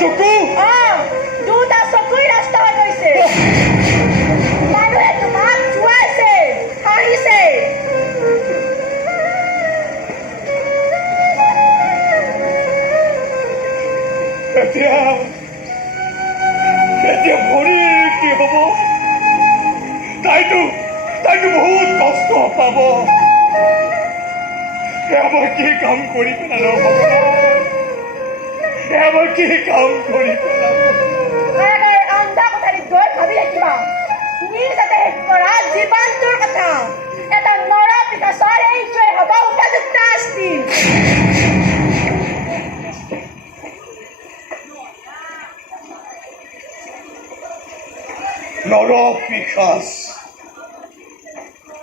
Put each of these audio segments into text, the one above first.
চকু দুটা চকুই ৰাস্তা হৈ গৈছে মানুহে তোমাক চুৱাইছে হাঁহিছে এতিয়া এতিয়া ভৰিৰ কি হ'ব তাইতো বহুত কষ্ট পাব মই কি কাম কৰি পেলালো ভগৱান মই কি কাম কৰি পেলালো আন্ধা কোঠালিত গৈ ভাবি থাকিবা নিজ হাতে শেষ কৰা জীৱনটোৰ কথা এটা নৰ পিকাচৰ এইটোৱে হ'ব উপযুক্ত শাস্তি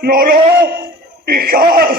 নৰ পিশাচ